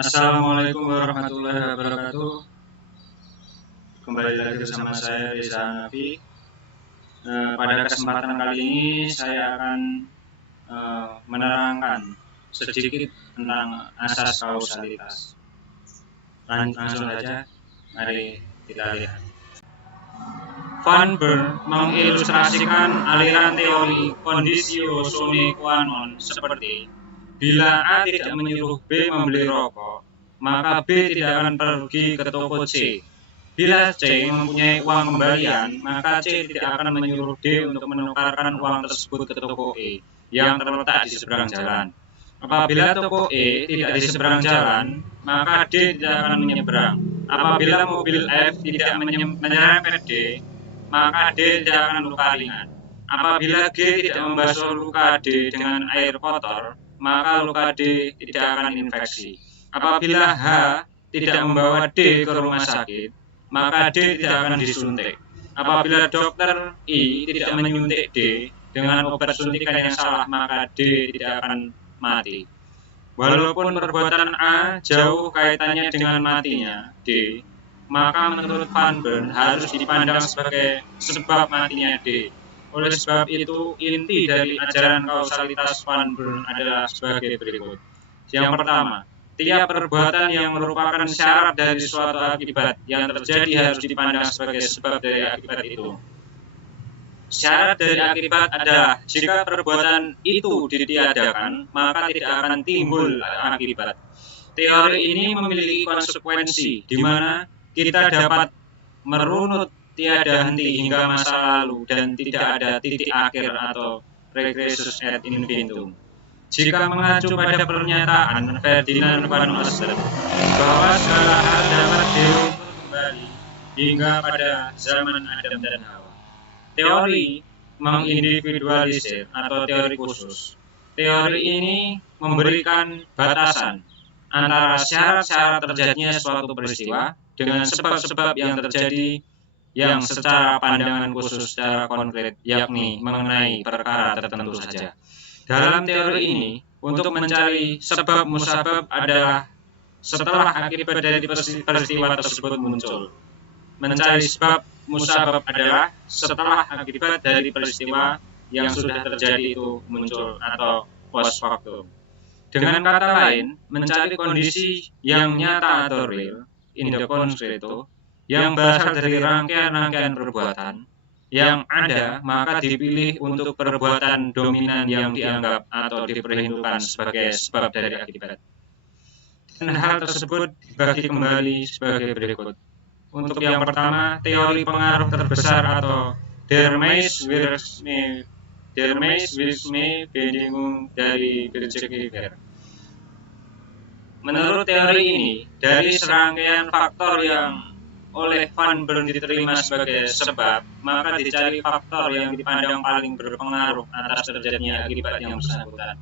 Assalamualaikum warahmatullahi wabarakatuh. Kembali lagi bersama saya Reza Hanafi. Pada kesempatan kali ini saya akan menerangkan sedikit tentang asas kausalitas. Langsung saja, mari kita lihat. Van Bern mengilustrasikan aliran teori conditio sine qua non seperti: bila A tidak menyuruh B membeli rokok, maka B tidak akan pergi ke toko C. Bila C mempunyai uang kembalian, maka C tidak akan menyuruh D untuk menukarkan uang tersebut ke toko E yang terletak di seberang jalan. Apabila toko E tidak di seberang jalan, maka D tidak akan menyeberang. Apabila mobil F tidak menyerempet D, maka D tidak akan luka ringan. Apabila G tidak membasuh luka D dengan air kotor, maka luka D tidak akan infeksi. Apabila H tidak membawa D ke rumah sakit, maka D tidak akan disuntik. Apabila dokter I tidak menyuntik D dengan obat suntikan yang salah, maka D tidak akan mati. Walaupun perbuatan A jauh kaitannya dengan matinya D, maka menurut Van Bern harus dipandang sebagai sebab matinya D. Oleh sebab itu, inti dari ajaran kausalitas Van Bern adalah sebagai berikut. Yang pertama, tiap perbuatan yang merupakan syarat dari suatu akibat yang terjadi harus dipandang sebagai sebab dari akibat itu. Syarat dari akibat adalah jika perbuatan itu ditiadakan, maka tidak akan timbul akibat. Teori ini memiliki konsekuensi di mana kita dapat merunut tiada henti hingga masa lalu dan tidak ada titik akhir atau regressus ad infinitum. Jika mengacu pada pernyataan Ferdinand van Osten bahwa segala hal dapat dirunut kembali hingga pada zaman Adam dan Hawa. Teori mengindividualisir atau teori khusus. Teori ini memberikan batasan antara syarat-syarat terjadinya suatu peristiwa dengan sebab-sebab yang terjadi yang secara pandangan khusus secara konkret, yakni mengenai perkara tertentu saja. Dalam teori ini, untuk mencari sebab musabab adalah setelah akibat dari peristiwa tersebut muncul. Mencari sebab musabab adalah setelah akibat dari peristiwa yang sudah terjadi itu muncul atau post factum. Dengan kata lain, mencari kondisi yang nyata atau real, in the concreto, yang berasal dari rangkaian-rangkaian perbuatan yang ada, maka dipilih untuk perbuatan dominan yang dianggap atau diperhitungkan sebagai sebab dari akibat. Dan hal tersebut dibagi kembali sebagai berikut. Untuk yang pertama, teori pengaruh terbesar atau der Mechanisme dari Birchegger. Menurut teori ini, dari serangkaian faktor yang oleh Van Bern diterima sebagai sebab, maka dicari faktor yang dipandang paling berpengaruh atas terjadinya akibat yang bersangkutan.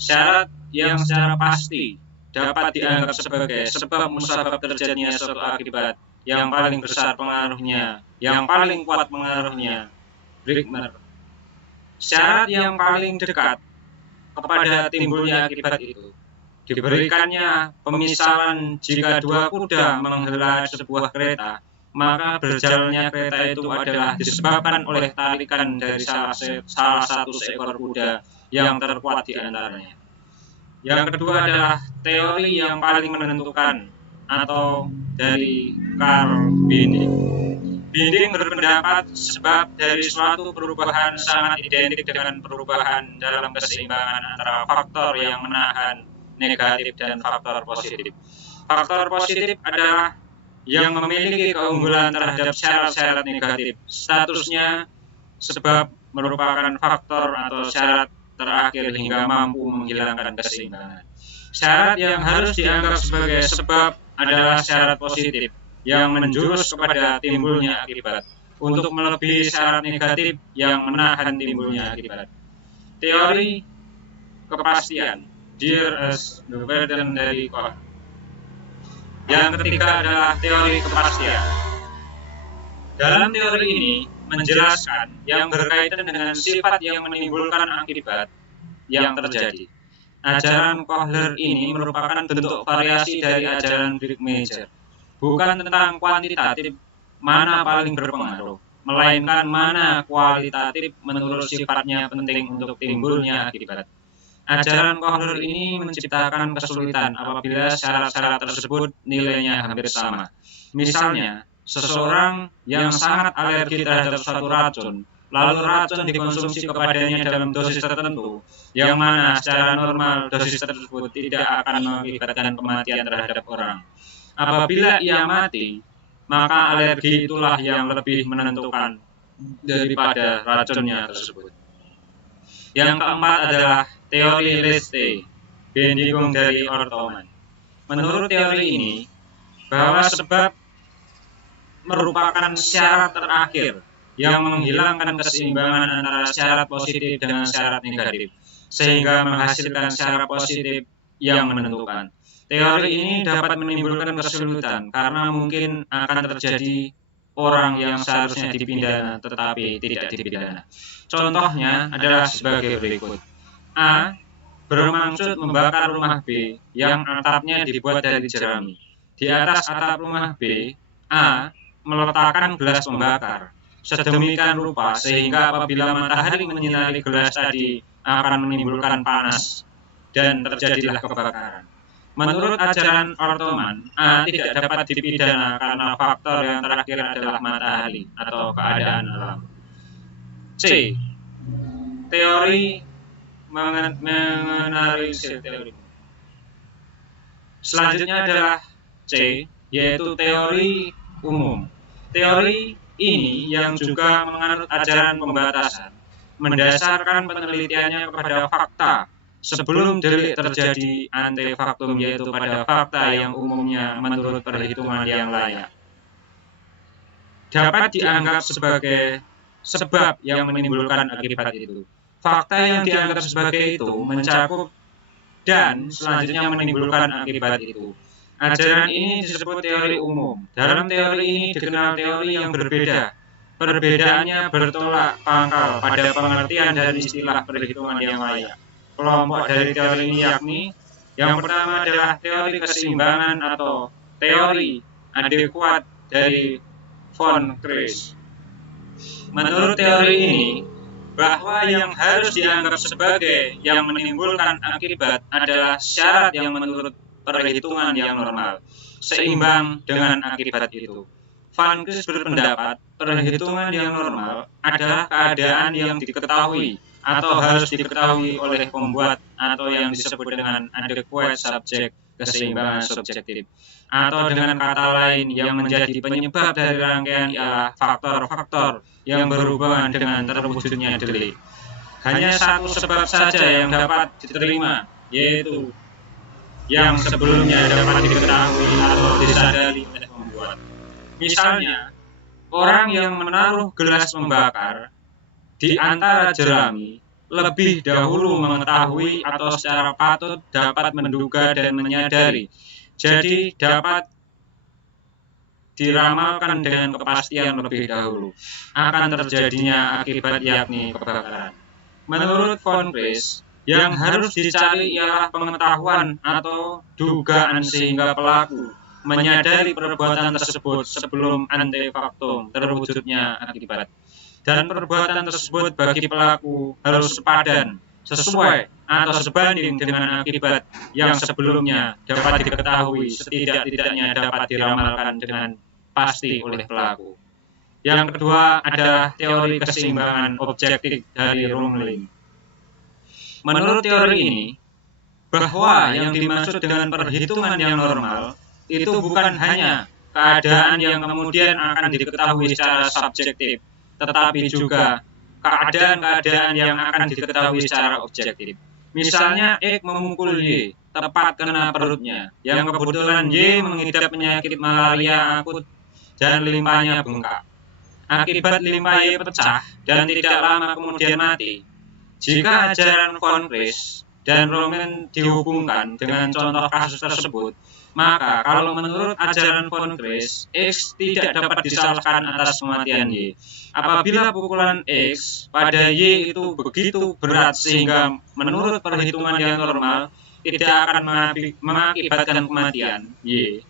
Syarat yang secara pasti dapat dianggap sebagai sebab musabab terjadinya suatu akibat yang paling besar pengaruhnya, yang paling kuat pengaruhnya, Bridgman. Syarat yang paling dekat kepada timbulnya akibat itu diberikannya pemisalan jika dua kuda menghela sebuah kereta, maka berjalannya kereta itu adalah disebabkan oleh tarikan dari salah satu seekor kuda yang terkuat di antaranya. Yang kedua adalah teori yang paling menentukan atau dari Carl Binding. Binding berpendapat sebab dari suatu perubahan sangat identik dengan perubahan dalam keseimbangan antara faktor yang menahan negatif dan faktor positif. Faktor positif adalah yang memiliki keunggulan terhadap syarat-syarat negatif. Statusnya sebab merupakan faktor atau syarat terakhir hingga mampu menghilangkan keseimbangan. Syarat yang harus dianggap sebagai sebab adalah syarat positif yang menjurus kepada timbulnya akibat untuk melebihi syarat negatif yang menahan timbulnya akibat. Teori kepastian, Dear as the burden dari Koch. Yang ketiga adalah teori kepastian. Dalam teori ini menjelaskan yang berkaitan dengan sifat yang menimbulkan akibat yang terjadi. Ajaran Kohler ini merupakan bentuk variasi dari ajaran Brigmacher. Bukan tentang kuantitatif mana paling berpengaruh, melainkan mana kualitatif menurut sifatnya penting untuk timbulnya akibat. Ajaran Kohler ini menciptakan kesulitan apabila syarat-syarat tersebut nilainya hampir sama. Misalnya, seseorang yang sangat alergi terhadap suatu racun, lalu racun dikonsumsi kepadanya dalam dosis tertentu, yang mana secara normal dosis tersebut tidak akan mengakibatkan kematian terhadap orang. Apabila ia mati, maka alergi itulah yang lebih menentukan daripada racunnya tersebut. Yang keempat adalah teori Liste, Bendigung dari Ortoman. Menurut teori ini, bahwa sebab merupakan syarat terakhir yang menghilangkan keseimbangan antara syarat positif dengan syarat negatif, sehingga menghasilkan syarat positif yang menentukan. Teori ini dapat menimbulkan kesulitan karena mungkin akan terjadi orang yang seharusnya dipidana tetapi tidak dipidana. Contohnya adalah sebagai berikut. A. Bermaksud membakar rumah B yang atapnya dibuat dari jerami. Di atas atap rumah B, A meletakkan gelas pembakar sedemikian rupa sehingga apabila matahari menyinari gelas tadi akan menimbulkan panas dan terjadilah kebakaran. Menurut ajaran Ortoman, A tidak dapat dipidana karena faktor yang terakhir adalah matahari atau keadaan alam. C. Teori mengenalisir teori. Selanjutnya adalah C, yaitu teori umum. Teori ini yang juga menganut ajaran pembatasan, mendasarkan penelitiannya kepada fakta sebelum delik terjadi ante factum, yaitu pada fakta yang umumnya menurut perhitungan yang layak. Dapat dianggap sebagai sebab yang menimbulkan akibat itu. Fakta yang dianggap sebagai itu mencakup dan selanjutnya menimbulkan akibat itu. Ajaran ini disebut teori umum. Dalam teori ini dikenal teori yang berbeda. Perbedaannya bertolak pangkal pada pengertian dan istilah perhitungan yang layak. Kelompok dari teori ini yakni yang pertama adalah teori keseimbangan atau teori adekuat dari von Kreis. Menurut teori ini, bahwa yang harus dianggap sebagai yang menimbulkan akibat adalah syarat yang menurut perhitungan yang normal, seimbang dengan akibat itu. Van Kreis berpendapat perhitungan yang normal adalah keadaan yang diketahui atau harus diketahui oleh pembuat atau yang disebut dengan adequate subject, keseimbangan subjektif, atau dengan kata lain yang menjadi penyebab dari rangkaian ialah faktor-faktor yang berhubungan dengan terwujudnya delik. Hanya satu sebab saja yang dapat diterima, yaitu yang sebelumnya dapat diketahui atau disadari oleh pembuat. Misalnya, orang yang menaruh gelas membakar di antara jerami lebih dahulu mengetahui atau secara patut dapat menduga dan menyadari. Jadi dapat diramalkan dengan kepastian lebih dahulu akan terjadinya akibat yakni kebakaran. Menurut von Kreis, yang harus dicari ialah pengetahuan atau dugaan sehingga pelaku menyadari perbuatan tersebut sebelum ante factum terwujudnya akibat. Dan perbuatan tersebut bagi pelaku harus sepadan, sesuai atau sebanding dengan akibat yang sebelumnya dapat diketahui setidak-tidaknya dapat diramalkan dengan pasti oleh pelaku. Yang kedua adalah teori keseimbangan objektif dari Rumlin. Menurut teori ini, bahwa yang dimaksud dengan perhitungan yang normal itu bukan hanya keadaan yang kemudian akan diketahui secara subjektif, tetapi juga keadaan-keadaan yang akan diketahui secara objektif. Misalnya X memukul Y tepat kena perutnya, yang kebetulan Y mengidap penyakit malaria akut dan limpahnya bengkak. Akibat limpa Y pecah dan tidak lama kemudian mati. Jika ajaran von Christ dan Roman dihubungkan dengan contoh kasus tersebut, maka kalau menurut ajaran von Christ, X tidak dapat disalahkan atas kematian Y. Apabila pukulan X pada Y itu begitu berat sehingga menurut perhitungan yang normal tidak akan mengakibatkan kematian Y.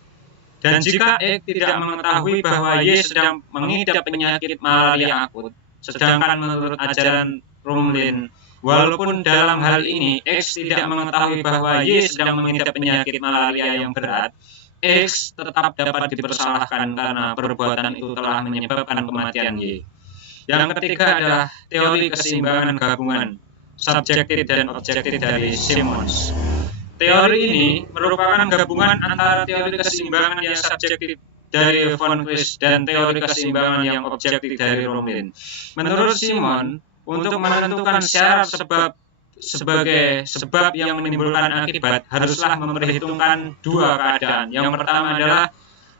Dan jika X tidak mengetahui bahwa Y sedang mengidap penyakit malaria akut, sedangkan menurut ajaran Rumlin, walaupun dalam hal ini X tidak mengetahui bahwa Y sedang mengidap penyakit malaria yang berat, X tetap dapat dipersalahkan karena perbuatan itu telah menyebabkan kematian Y. Yang ketiga adalah teori keseimbangan gabungan subjektif dan objektif dari Simons. Teori ini merupakan gabungan antara teori keseimbangan yang subjektif dari von Christ dan teori keseimbangan yang objektif dari Rumlin. Menurut Simon, untuk menentukan syarat sebagai sebab yang menimbulkan akibat, haruslah memperhitungkan dua keadaan. Yang pertama adalah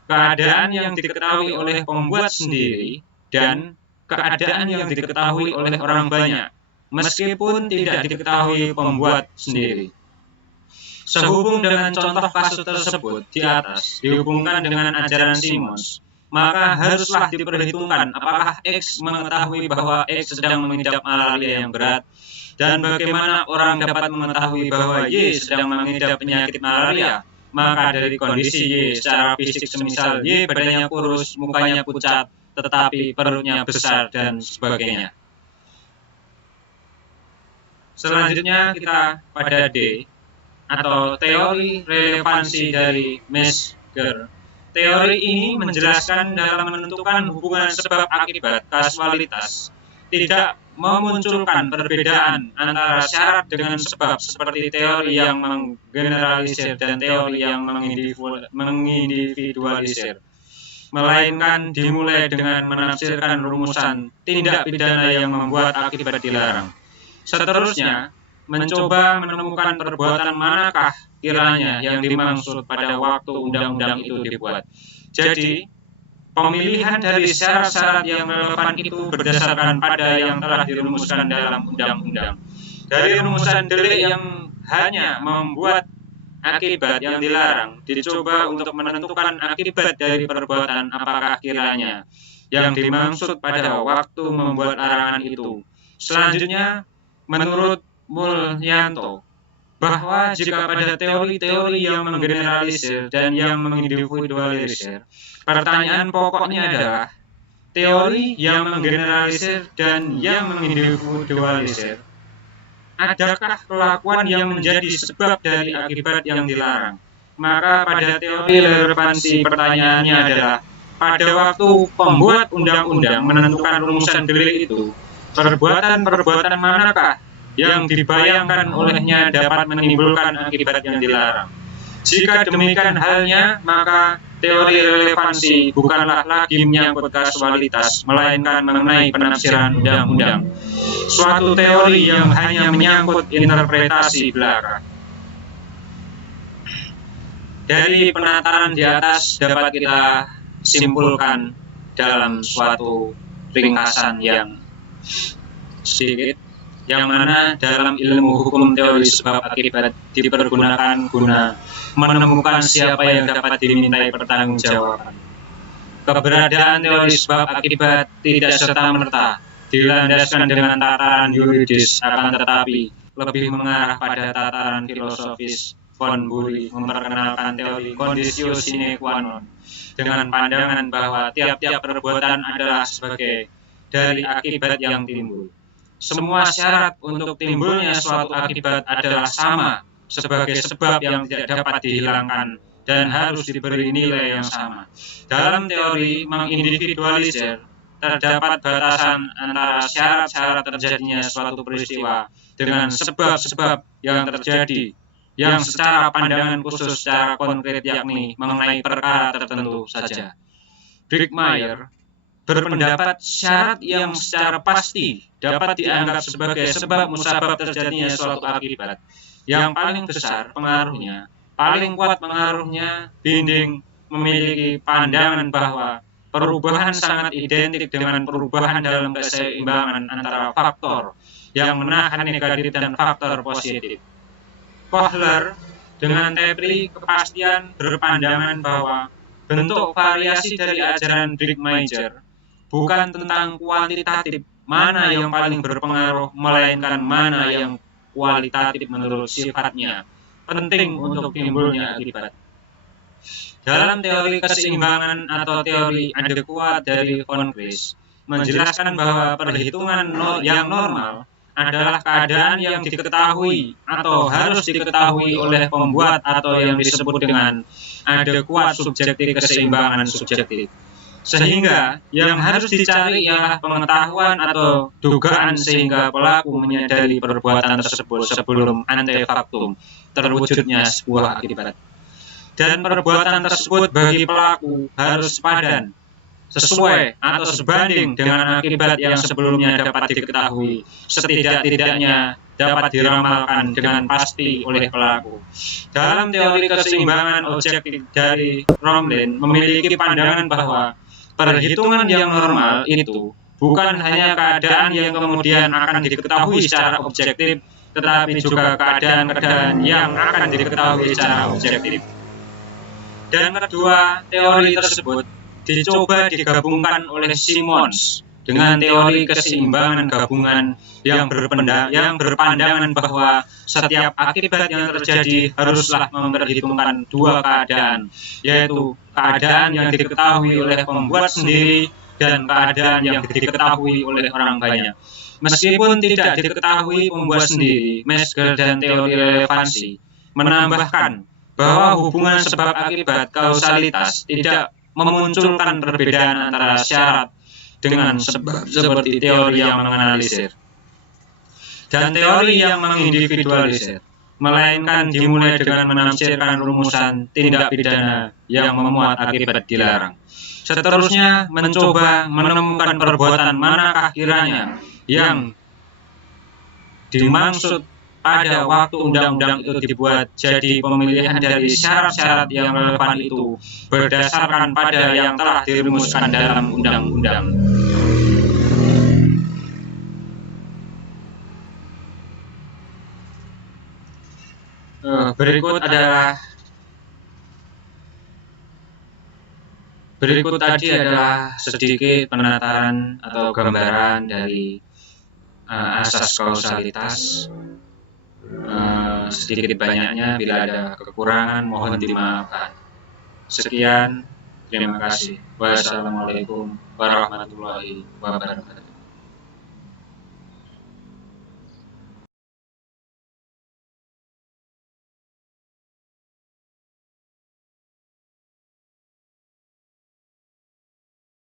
keadaan yang diketahui oleh pembuat sendiri dan keadaan yang diketahui oleh orang banyak, meskipun tidak diketahui pembuat sendiri. Sehubung dengan contoh kasus tersebut di atas dihubungkan dengan ajaran Simons, maka haruslah diperhitungkan apakah X mengetahui bahwa X sedang mengidap malaria yang berat, dan bagaimana orang dapat mengetahui bahwa Y sedang mengidap penyakit malaria. Maka dari kondisi Y secara fisik, semisal Y badannya kurus, mukanya pucat, tetapi perutnya besar dan sebagainya. Selanjutnya kita pada D, atau teori relevansi dari Metzger. Teori ini menjelaskan dalam menentukan hubungan sebab akibat kasualitas tidak memunculkan perbedaan antara syarat dengan sebab seperti teori yang menggeneralisir dan teori yang mengindividualisir, melainkan dimulai dengan menafsirkan rumusan tindak pidana yang membuat akibat dilarang. Seterusnya, mencoba menemukan perbuatan manakah kiranya yang dimaksud pada waktu undang-undang itu dibuat. Jadi, pemilihan dari syarat-syarat yang relevan itu berdasarkan pada yang telah dirumuskan dalam undang-undang. Dari rumusan delik yang hanya membuat akibat yang dilarang, dicoba untuk menentukan akibat dari perbuatan apakah kiranya yang dimaksud pada waktu membuat larangan itu. Selanjutnya, menurut Mulyanto, bahwa jika pada teori-teori yang menggeneralisir dan yang mengindividualisir, pertanyaan pokoknya adalah teori yang menggeneralisir dan yang mengindividualisir, adakah kelakuan yang menjadi sebab dari akibat yang dilarang? Maka pada teori relevansi pertanyaannya adalah, pada waktu pembuat undang-undang menentukan rumusan delik itu, perbuatan-perbuatan manakah yang dibayangkan olehnya dapat menimbulkan akibat yang dilarang? Jika demikian halnya, maka teori relevansi bukanlah lagi menyangkut kasualitas, melainkan mengenai penafsiran undang-undang. Suatu teori yang hanya menyangkut interpretasi belaka. Dari penataran di atas dapat kita simpulkan dalam suatu ringkasan yang sedikit, yang mana dalam ilmu hukum teori sebab akibat dipergunakan guna menemukan siapa yang dapat dimintai pertanggungjawaban. Keberadaan teori sebab akibat tidak serta-merta dilandaskan dengan tataran yuridis, akan tetapi lebih mengarah pada tataran filosofis von Bury memperkenalkan teori conditio sine qua non dengan pandangan bahwa tiap-tiap perbuatan adalah sebagai dari akibat yang timbul. Semua syarat untuk timbulnya suatu akibat adalah sama sebagai sebab yang tidak dapat dihilangkan dan harus diberi nilai yang sama. Dalam teori mengindividualisir, terdapat batasan antara syarat-syarat terjadinya suatu peristiwa dengan sebab-sebab yang terjadi yang secara pandangan khusus secara konkret yakni mengenai perkara tertentu saja. Brigmeier berpendapat syarat yang secara pasti dapat dianggap sebagai sebab musabab terjadinya suatu akibat yang paling besar pengaruhnya, paling kuat pengaruhnya, Binding memiliki pandangan bahwa perubahan sangat identik dengan perubahan dalam keseimbangan antara faktor yang menahan negatif dan faktor positif. Kohler dengan teori kepastian berpandangan bahwa bentuk variasi dari ajaran Brigmeier bukan tentang kuantitatif mana yang paling berpengaruh, melainkan mana yang kualitatif menurut sifatnya penting untuk timbulnya akibat. Dalam teori keseimbangan atau teori adekuat dari von Gries menjelaskan bahwa perhitungan yang normal adalah keadaan yang diketahui atau harus diketahui oleh pembuat atau yang disebut dengan adekuat subjektif keseimbangan subjektif. Sehingga yang harus dicari ialah pengetahuan atau dugaan sehingga pelaku menyadari perbuatan tersebut sebelum antefaktum terwujudnya sebuah akibat. Dan perbuatan tersebut bagi pelaku harus sepadan, sesuai atau sebanding dengan akibat yang sebelumnya dapat diketahui, setidak-tidaknya dapat diramalkan dengan pasti oleh pelaku. Dalam teori keseimbangan objektif dari Romelin memiliki pandangan bahwa perhitungan yang normal itu bukan hanya keadaan yang kemudian akan diketahui secara objektif, tetapi juga keadaan-keadaan yang akan diketahui secara objektif. Dan kedua teori tersebut dicoba digabungkan oleh Simons dengan teori keseimbangan gabungan yang berpandangan bahwa setiap akibat yang terjadi haruslah memperhitungkan dua keadaan, yaitu keadaan yang diketahui oleh pembuat sendiri dan keadaan yang diketahui oleh orang banyak. Meskipun tidak diketahui pembuat sendiri, Metzger dan teori relevansi menambahkan bahwa hubungan sebab akibat kausalitas tidak memunculkan perbedaan antara syarat dengan sebab seperti teori yang menganalisir dan teori yang mengindividualisir, melainkan dimulai dengan menafsirkan rumusan tindak pidana yang memuat akibat dilarang. Seterusnya mencoba menemukan perbuatan manakah kiranya yang dimaksud pada waktu undang-undang itu dibuat. Jadi pemilihan dari syarat-syarat yang relevan itu berdasarkan pada yang telah dirumuskan dalam undang-undang. Berikut tadi adalah sedikit penataran atau gambaran dari asas kausalitas. Sedikit banyaknya bila ada kekurangan mohon dimaafkan. Sekian, terima kasih. Wassalamualaikum warahmatullahi wabarakatuh.